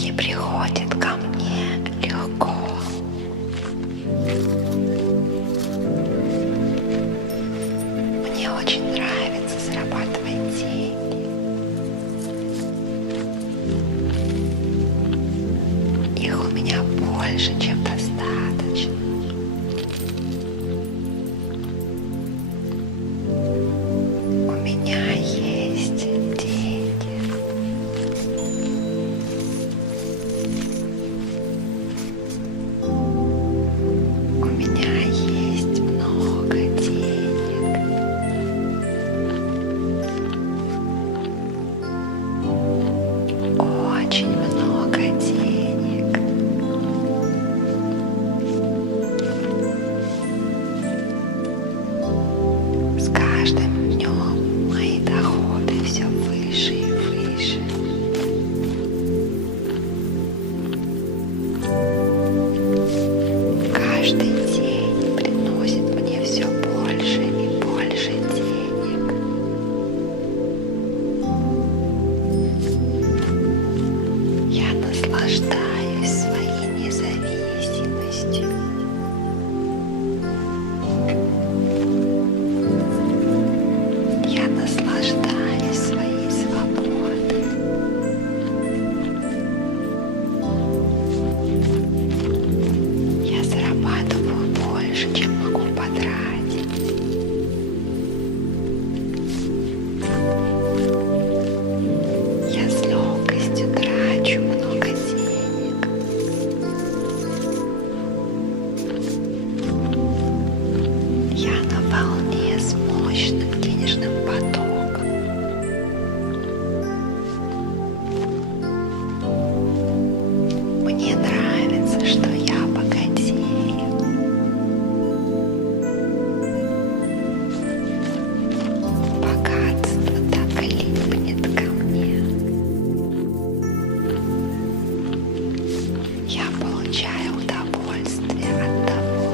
Деньги приходят ко мне легко. Мне очень нравится зарабатывать деньги. Их у меня больше, чем достаточно. У меня есть деньги. У меня есть много денег. Очень много денег. С каждым днем мои доходы все выше и выше. Каждый день приносит мне все больше и больше денег. Я наслаждаюсь своей независимостью. Я наслаждаюсь своей свободой. Я зарабатываю больше, чем могу потратить. Я с легкостью трачу много денег. Я на волне с мощным денежным потоком. Мне нравится, что я богатею. Богатство так липнет ко мне. Я получаю удовольствие от того,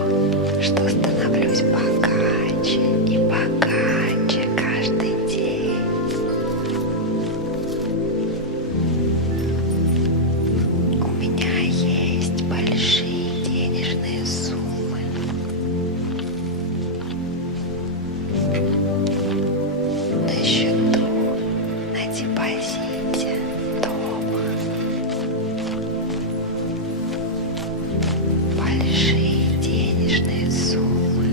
что становлюсь богаче и богаче каждый день. У меня есть большие денежные суммы. На счету, на депозите, дома. Большие денежные суммы.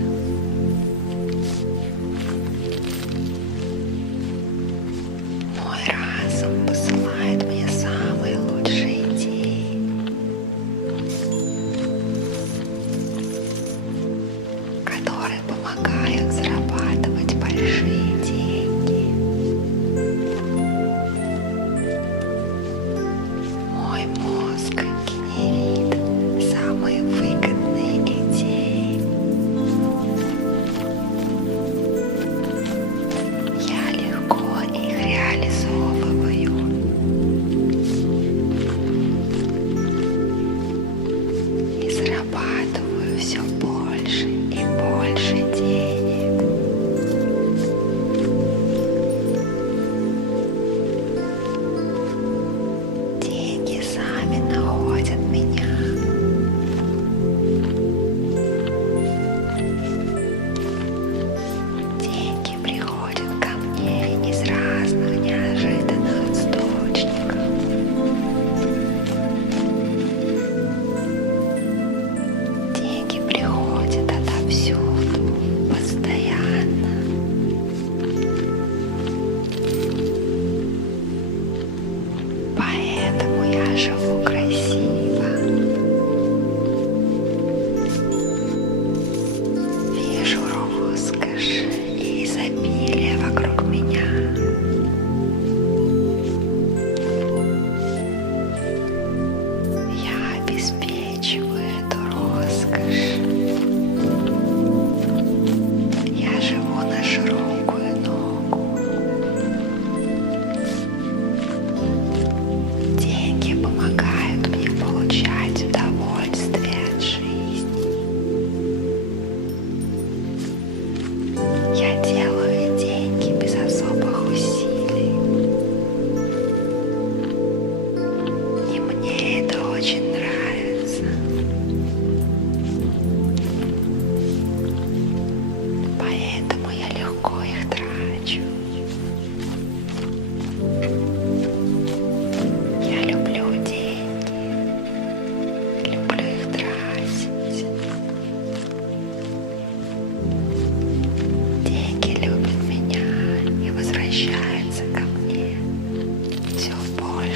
Мой разум посылает мне самые лучшие идеи. Которые помогают зарабатывать большие деньги. Мой мозг генерит самые выгодные идеи. Я легко их реализовываю. И зарабатываю все больше и больше денег. Деньги сами находят меня. Деньги приходят ко мне из разных неожиданных источников. Деньги приходят отовсюду, постоянно. Поэтому я живу красиво. Вижу роскошь и изобилие вокруг меня. Я обеспечиваю эту роскошь. Я живу на широкую ногу. Деньги помогают мне получать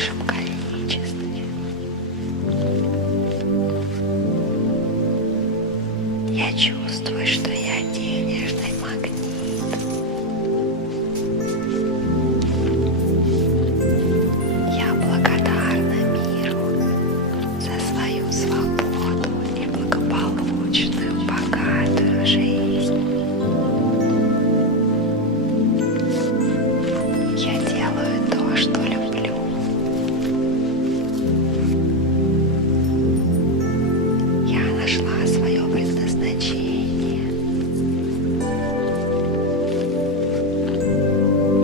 большем количестве. Я чувствую, что я денежный магнит. Я благодарна миру за свою свободу и благополучную, богатую жизнь. Я делаю то, что люблю. Я нашла свое предназначение.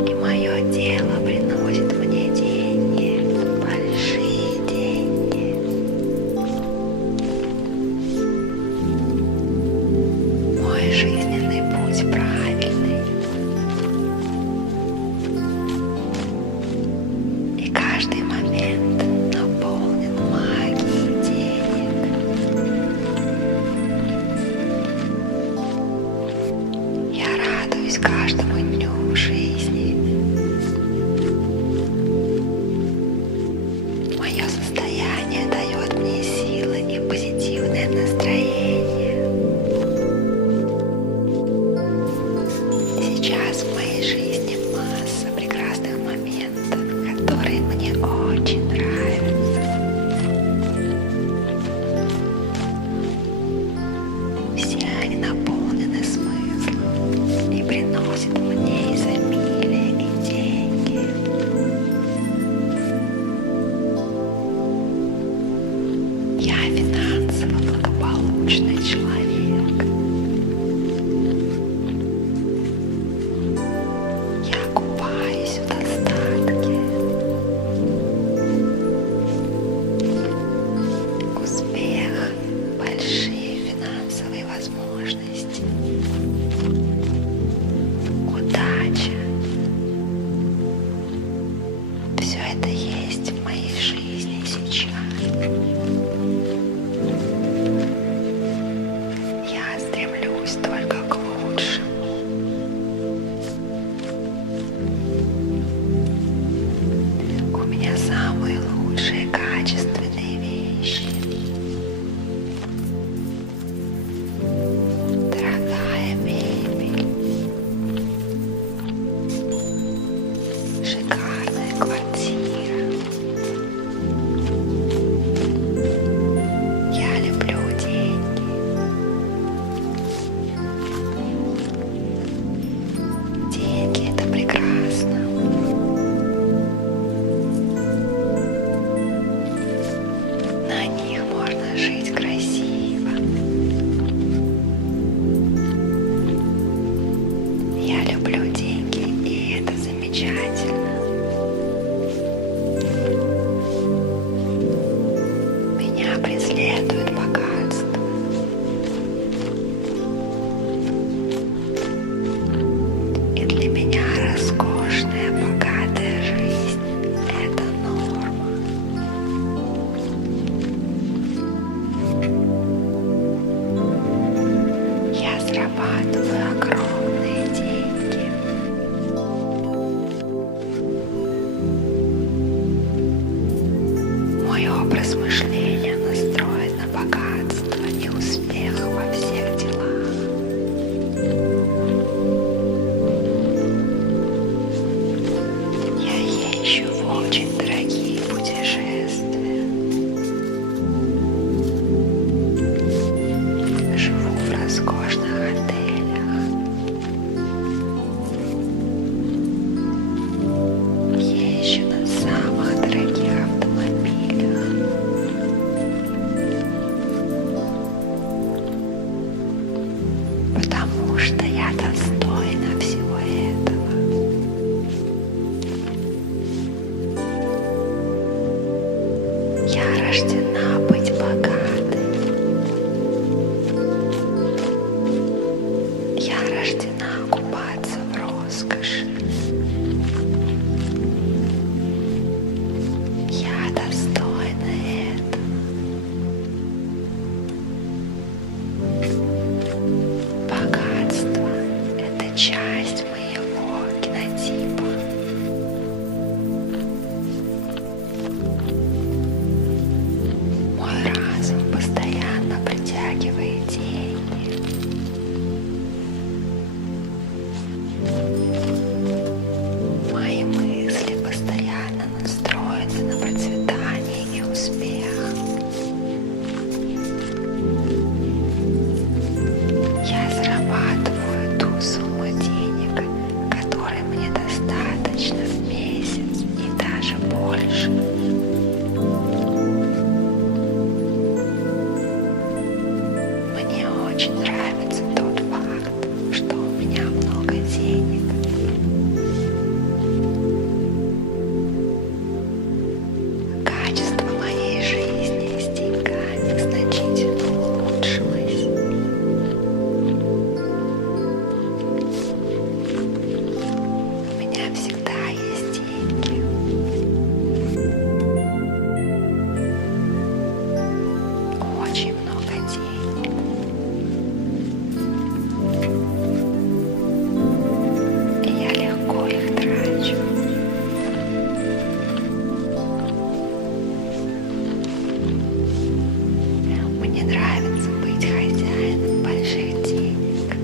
И мое дело приносит мне деньги, большие деньги. Мой жизненный путь правильный. И каждый момент наполнен магией денег. Я радуюсь каждому дню жизни. Мое состояние дает мне силы и позитивное настроение. Сейчас в моей жизни масса прекрасных моментов, которые мне очень нравятся. Все они наполнены смыслом и приносят мне изобилие и деньги. Я финансово благополучный человек. Я купаюсь в достатке. Успех, большие финансовые возможности, удача. Все это есть в моей жизни сейчас. Я стремлюсь только к лучшему. У меня самые лучшие качественные вещи. Дорогая мебель. Шикарная квартира. Я люблю деньги. Деньги — это прекрасно. На них можно жить красиво. Я люблю деньги, и это замечательно. Меня преследует богатство. И для меня роскошная, богатая жизнь — это норма. Я зарабатываю огромные деньги. Мой образ мышления настроен на богатство и успех во всех делах. Я езжу в очень дорогие путешествия. Живу в роскошных отелях. Езжу на самых дорогих автомобилях. Потому что я достойна всего этого. Я рождена быть богатой. Я рождена купаться в роскоши. Я достойна этого. Богатство — это часть моего генотипа. Мне нравится быть хозяином больших денег.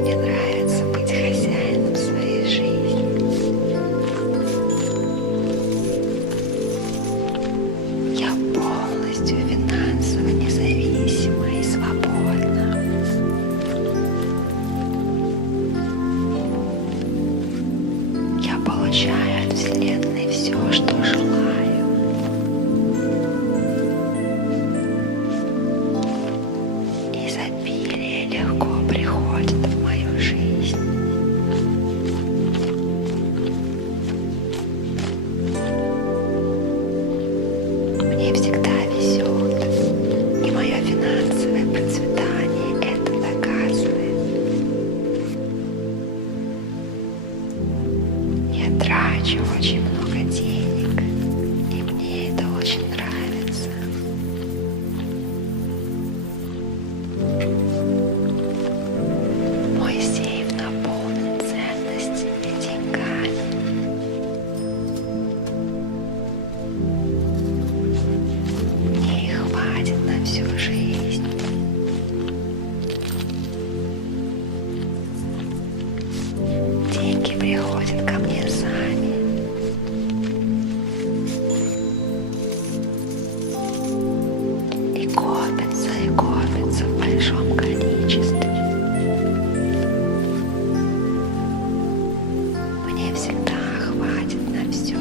Мне нравится быть хозяином своей жизни. Я полностью финансово независима и свободна. Я получаю от Вселенной все, что желаю. Изобилие легко приходит в мою жизнь. Мне всегда везет, и мое финансовое процветание это доказывает. Я трачу очень много денег, и мне это очень нравится. Мой сейф наполнен ценностями и деньгами. Мне их хватит на всю жизнь. Деньги приходят ко мне сами. И копятся в большом количестве. Мне всегда хватит на все.